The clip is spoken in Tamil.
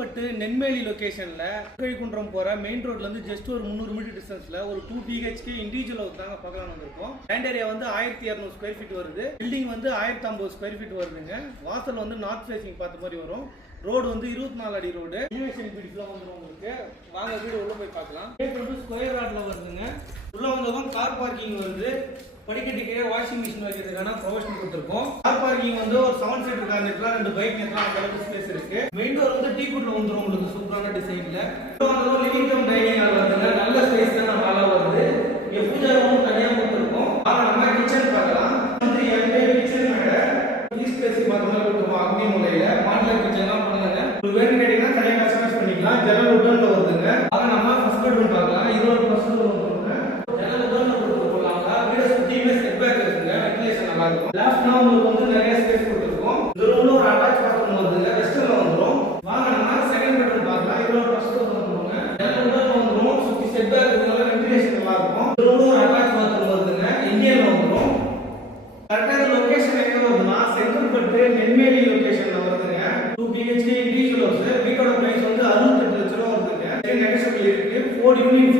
செங்கல்பட்டு நென்மேலி லொகேஷன்ல குன்றம் போற மெயின் ரோட்ல இருந்து ஜஸ்ட் ஒரு 300 மீட்டர் டிஸ்டன்ஸ்ல ஒரு 2 BHK இண்டிவிஜுவல் தாங்க பார்க்கலாம் வந்திருக்கோம். லேண்ட் ஏரியா வந்து 1200 ஸ்கொயர் ஃபீட் வருது. பில்டிங் வந்து 1050 ஸ்கொயர் ஃபீட் வருதுங்க. வாசல் வந்து நார்த் ஃபேசிங் பார்த்த மாதிரி வரும். ரோடு வந்து 24 அடி ரோடு. எலிவேஷன் பிடிக்கலாம் வந்துடும் உங்களுக்கு. வாங்க வீடு உள்ள போய் பார்க்கலாம். கேட் வந்து ஸ்கொயர் ராட்ல வருதுங்க. உள்ள வந்தவங்க கார் பார்க்கிங் வருது. படிக்கட்டுக்கே வாஷிங் மிஷின் வைக்கிறதுக்கான ப்ரொவிஷன் கொடுத்துருக்கோம். கார் பார்க்கிங் வந்து ஒரு 7 சீட்டர் கார் நிறுத்தலாம், 2 பைக் நிறுத்தலாம், அந்த அளவுக்கு ஸ்பேஸ் இருக்கு. மெயின் டோர் வந்து டீ குட்ல வந்துரும் உங்களுக்கு சூப்பரான டிசைன்ல. லிவிங் கம் டைனிங் ஹால் வருதுங்க. நல்ல ஸ்பேஸ் தான் நல்லா வருது. இங்க பூஜா ரூம் தனியா கொடுத்துருக்கோம். ஆனா நம்ம கிச்சன் பார்க்கலாம். வந்து எம்ஏ கிச்சன் மேட ஈஸ்ட் ஸ்பேஸ் பார்த்த மாதிரி கொடுத்துருக்கோம். அக்னி மூலையில மாடலர் கிச்சன்லாம் பண்ணுங்க. ஒரு வேணும் கேட்டீங்கன்னா தனியா கஸ்டமைஸ் பண்ணிக்கலாம். ஜன்னல் உட்டன்ல வருதுங்க. ஆனா நம்ம ஃபர்ஸ்ட் பெட்ரூம் பார்க்கலாம். இது ஒரு ஃபர்ஸ்ட் பெட்ரூம் வருதுங்க. ஜன்னல் உட்டன்ல கொடுத்துருக்கோம்ல. வீடு சுத்தியுமே செட் பேக் இருக்குங்க. வென்டிலேஷன் நல்லா இருக்கும். லெஃப்ட்னா உங்களுக்கு வந்து நிறைய ஸ்பேஸ் கொடுத்துருக்கோம். இந்த ரூம்ல ஒரு அட்டாச் பாத்ரூம் வருதுங்க. வெஸ்டர்ன்ல வந்துரும். வாங்க நம்ம செகண்ட் பெட்ரூம் பார்க்கலாம். இது ஒரு ஃபர்ஸ்ட் பெட்ரூம் வருதுங்க. ஜன்னல் உட்டன்ல வந்துரும். சுத்தி செட் பேக் இருக்கனால வென்டிலேஷன் நல்லா இருக்கும். இந்த ரூம்ல ஒரு அட்டாச் பாத்ரூம் வருதுங்க. இந்தியன்ல வந்துரும். கரெக்டா லொகேஷன் எங்க வருதுன்னா செங்கல்பட்டு நென்மேலி லொகேஷன்ல வருதுங்க. 2 BHK இண்டிவிஜுவல் ஹவுஸ். வீட்டோட பிரைஸ் வந்து 68 லட்சம் ரூபாய் வருதுங்க. நெகோஷியபிள் இருக்கு. 4 யூனிட்